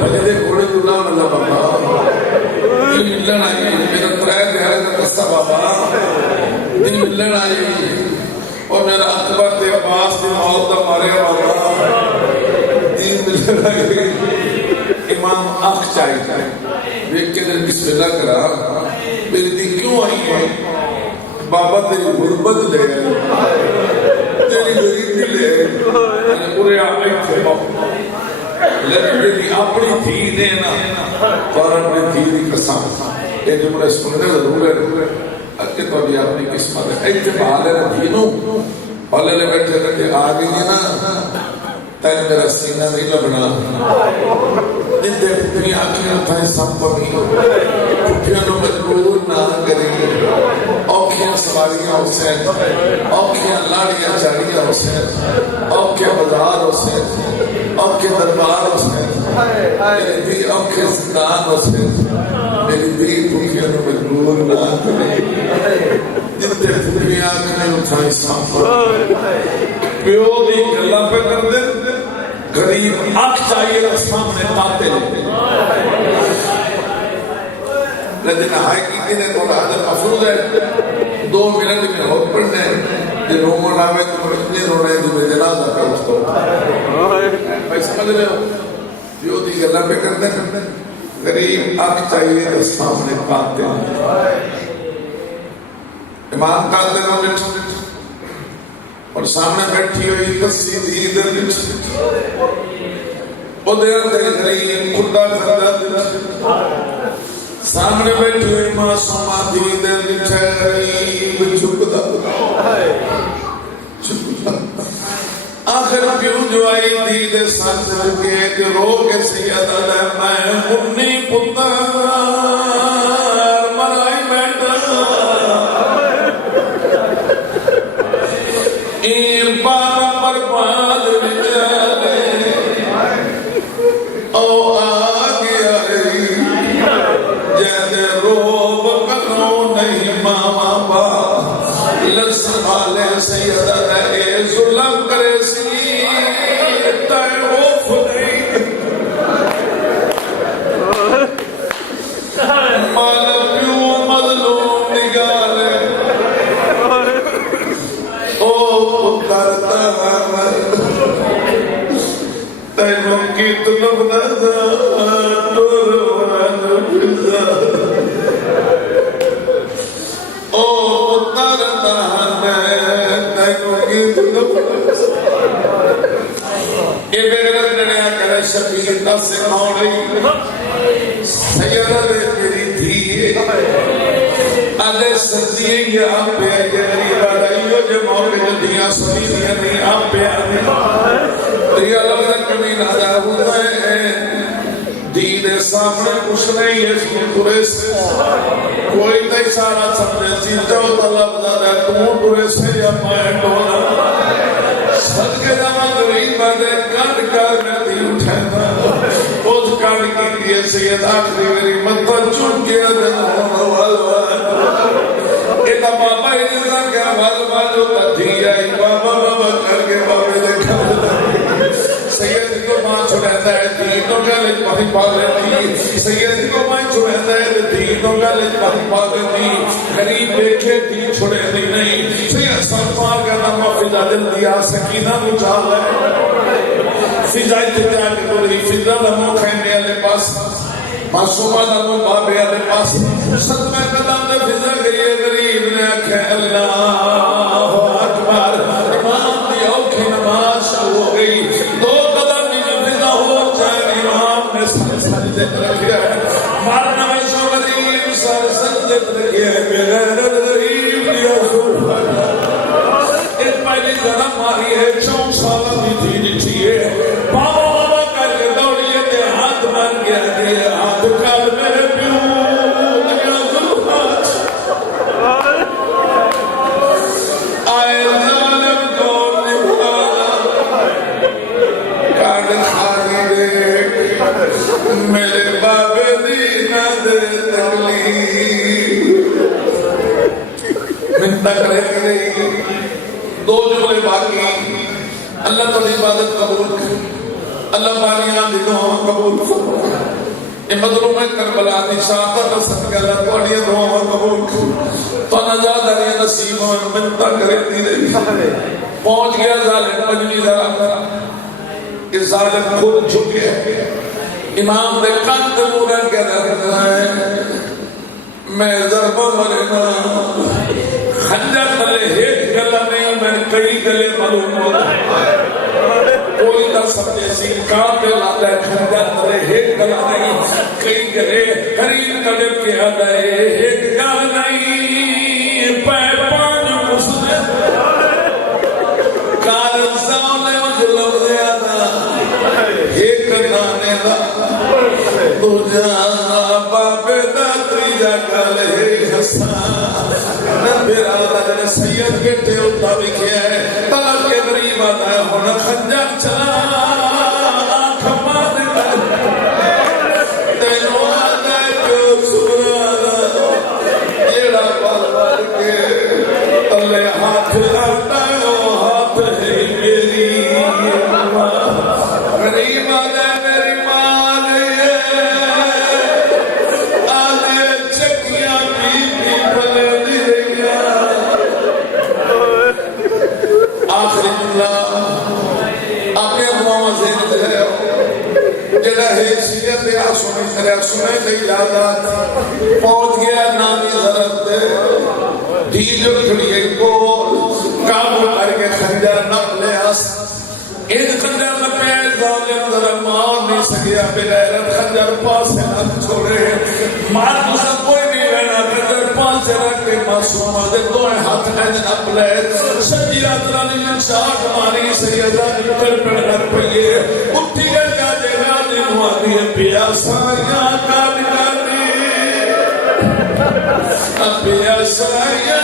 भजदे घोड़े तू ना मिला बाबा मिलन आई मेरा त्रै गहरे का कस्सा बाबा दिन मिलन आई और मेरा अकबर के पास के मौत का मारे बाबा दिन मिलन आई इमाम आँख चाहिए देख के दिन बिस्मिल्लाह करा मेरी दी क्यों आई है बाबा तेरी गुर्बत ले तेरी गरीबी ले पूरे लेकिन अपनी धी ने ना और अपनी धी की कसम ये जो मुझे सुनने जरूर है अक्के तो भी अपनी किस्मत है एक बाल है धी नु बाले ले बैठे करके आ गई है ना तेरे मेरा सीना नहीं लगना जिंदे पुठिया आँखें उठाए सब पड़ी पुठिया नु मजबूर ना करेंगे औखियां सवारियां हुसैन औखियां लाड़ियां चाड़ियां हुसैन औखे बाजार हुसैन औखे दरबार हुसैन मेरी दी औखे जिंदान हुसैन मेरी दी पुठिया नु मजबूर ना करेंगे जिंदे पुठिया आँखें उठाए सब प्यो दी गल्लां पे करदे गरीब आँख चाहिए तो सामने ताते लेकिन हाय की ने थोड़ा आदर अफरूज है 2 मिनट में हो पड़ने जो रोमन आवे तो इतने रोने तो मेरे जनाजा का उसको भाई समझ रहे हो जो दी गल्ला पे करते गरीब आँख चाहिए तो सामने ताते इमाम कादर ने और सामने बैठी हुई कसी दी दर ओदे अंदर गरीब खुदा करदा सामने बैठी हुई मासूमा दी दर गरीब झुकदा आखिर क्यों जो आई दी दे साथ के रो के सैयदा मैं मुन्नी पुत्र मराई बैठा सामने कुछ नहीं है कोई तो इशारा समझे चीजों तलबदार है तू टुरे से या मैं डोला सदके जावा गरीब बादे काट कर मैं दी उठाता उस काट की लिए सैयद आखिरी मेरी मत्था चुन के अदन वाल एदा बाबा इनका क्या वाल जो तथी आई बाबा बाबा करके बाबे देखा सैयद को मां छुड़ाता है तीनों गले पानी पा लेती सैयद को मां छुड़ाता है तीनों गले पानी पा लेती गरीब देखे तीन छुड़े नहीं सैयद सरकार का नाम फिजा दिल दिया सकीना मुचाल है फिजा इत्तेजा के तो फिजा नमो खैमे वाले पास मासूमा नमो बाबे वाले पास सदमे कदम दे फिजा गई गरीब ने आखे अल्लाह अकबर इमाम दी औखी नमाज शुरू हो गई रखिया मारना में सो गरीब सर सजदे पर रखिया बेगैर गरीब दिया एक पहली जन्म मारी है 4 साल की थी निठी है बाबा बाबा करके दौड़िए ते हाथ मार गया दे हाथ कर मेरे प्यो दिया जुल्फत आए जालिम को निभाना काट खानी दे मेरे बाबे दी ना दे तकलीफ मिन्नत करे 2 जुमले बाकी अल्लाह तो इबादत कबूल कर अल्लाह वालियां दी दुआवां कबूल फरमा। ये मजलूम करबला दी शहादत सदका अल्लाह तुहाडी दुआवां कबूल कर। तो नजादारी नसीब होन मिन्नत करे दी दे। पहुंच गया जालिम मजनी जरा कि जालिम खुद झुक गया। इमाम दे कंध मुरा के रखता है मैं ज़रबा मरना खंजर तले एक गला नहीं मैं कई गले मालूम होता कोई ना समझे सी कातिल आता है खंजर तले एक गला नहीं कई गले करीब कदम के आता है एक गला नहीं पैपान मुझसे कारण सामने मुझे लग गया था एक नाने दा दूजा बाबे दा त्रीजा कल है हसन मेरा वाला सैयद के देवता लिखे है तलब के गरीब आता है हुन खंजर चला आंख मार तेनो आता है जो सुराना जेड़ा पल पल के अल्ले हाथ आता है वो हाथ है मेरी गरीब आता है मेरी मां ने आले चकिया भी भले आखिरी जुमला अपने दुआओं से जेड़ा है सीरत या सुने तेरा सुने नहीं यादा पहुंच गया नानी जरत धी जो खड़ी को काबू करके खंजर नप ले हस इन खंजर नपे जालिम जरा मार नहीं सकिया बेगैरत खंजर पास से न छोड़े मार मुसक कोई नहीं रहना खंजर पास से रख के मासूम दे दो हाथ में नप ले सच्ची यात्रा ने चाट मारी सैयदा निकल पड़ लग पई उठी गए का देगा दिन वादी प्यासाया का निकाली प्यासाया